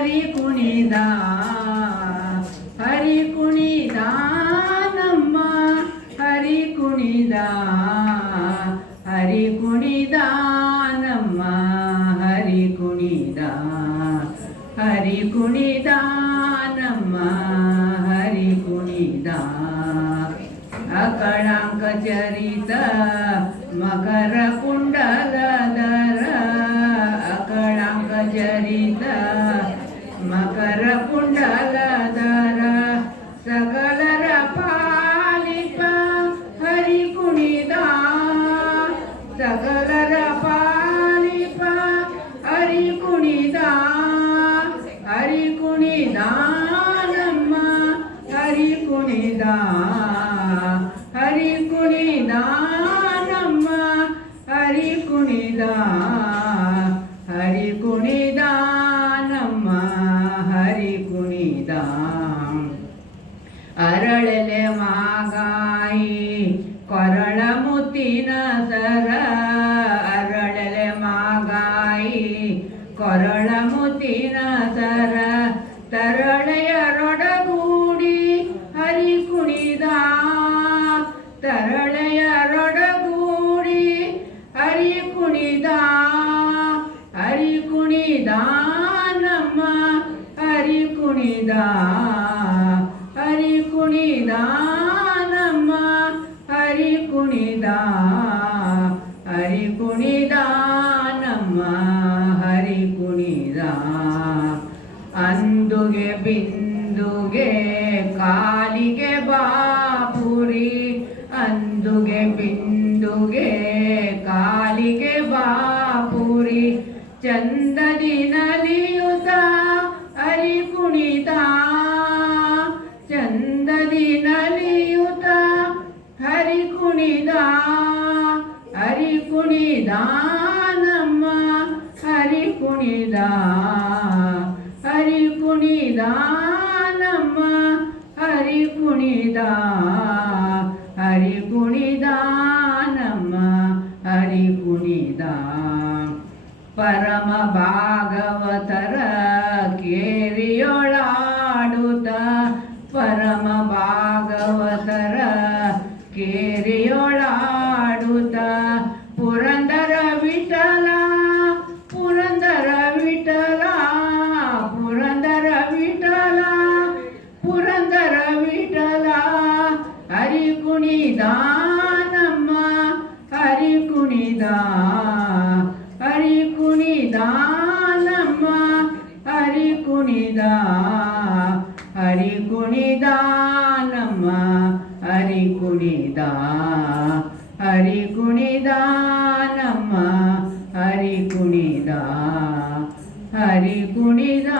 ಹರಿ ಕುಣಿದ ಹರಿ ಕುಣಿದ ನಮ್ಮ ಹರಿ ಕುಣಿದ ಹರಿ ಕುಣಿದ ನಮ್ಮ ಹರಿ ಕುಣಿದ ಹರಿ ಕುಣಿದ ನಮ್ಮ ಹರಿ ಕುಣಿದ ಅಕಳಾಂಕ ಚರಿತ ಮಕರ ಕುಂಡಲಧರ ಅಕಳಾಂಕ ಚರಿತ ಮಕರ ಕುಂಡಲಧರ ಸಕಲರ ಪಾಲಿಪ ಹರಿ ಕುಣಿದ ಸಕಲರ ಪಾಲಿಪ ಹರಿ ಕುಣಿದ ಹರಿ ಕುಣಿದ ನಮ್ಮ ಹರಿ ಕುಣಿದ ಹರಿ ಕುಣಿದ ನಮ್ಮ ಹರಿ ಕುಣಿದ ಹರಿ ಕುಣಿದ ನಮ್ಮ ಹರಿ ಕುಣಿದ ಅರಳೆಲೆ ಮಾಗಾಯಿ ಕೊರಳ ಮುತ್ತಿನ ಸರ ಅರಳೆಲೆ ಮಾಗಾಯಿ ಕೊರಳ ಮುತ್ತಿನ ಸರ ತರಳೆಯರೊಡಗೂಡಿ ಹರಿ ಕುಣಿದ ತರಳೆಯರೊಡಗೂಡಿ ಹರಿ ಕುಣಿದ ಹರಿ ಕುಣಿದ ನಮ್ಮ ಹರಿ ಕುಣಿದ ಹರಿ ಕುಣಿದ ನಮ್ಮ ಹರಿ ಕುಣಿದ ಹರಿ ಕುಣಿದ ನಮ್ಮ ಹರಿ ಕುಣಿದ ಅಂದುಗೆ ಬಿಂದುಗೆ ಕಾಲಿಗೆ ಬಾಪುರಿ ಅಂದುಗೆ ಬಿಂದುಗೆ ಕಾಲಿಗೆ ಬಾಪುರಿ ಚಂದದಿ ನಲಿಯುತ ಹರಿ ಕುಣಿದ ಚಂದದಿ ನಲಿಯುತ ಹರಿ ಕುಣಿದ ಹರಿ ಕುಣಿದ ನಮ್ಮ ಹರಿ ಕುಣಿದ ಹರಿ ಕುಣಿದ ನಮ್ಮ ಹರಿ ಕುಣಿದ ಹರಿ ಕುಣಿದ ನಮ್ಮ ಹರಿ ಕುಣಿದ ಪರಮ ಭಾಗವತರ ಕೇರಿಯೊಳಾಡುತ್ತ ಪರಮ ಭಾಗವತರ ಕೇರಿಯೊಳಾಡುತ್ತ ಪುರಂದರ ವಿಠಲ ಪುರಂದರ ವಿಠಲ ಪುರಂದರ ವಿಠಲ ಪುರಂದರ ವಿಠಲ ಹರಿ ಕುಣಿದ ನಮ್ಮ ಹರಿ ಕುಣಿದ ಹರಿ ಕುಣಿದ ನಮ್ಮ ಹರಿ ಕುಣಿದ ಹರಿ ಕುಣಿದ ನಮ್ಮ ಹರಿ ಕುಣಿದ ಹರಿ ಕುಣಿದ ನಮ್ಮ ಹರಿ ಕುಣಿದ ಹರಿ ಕುಣಿದ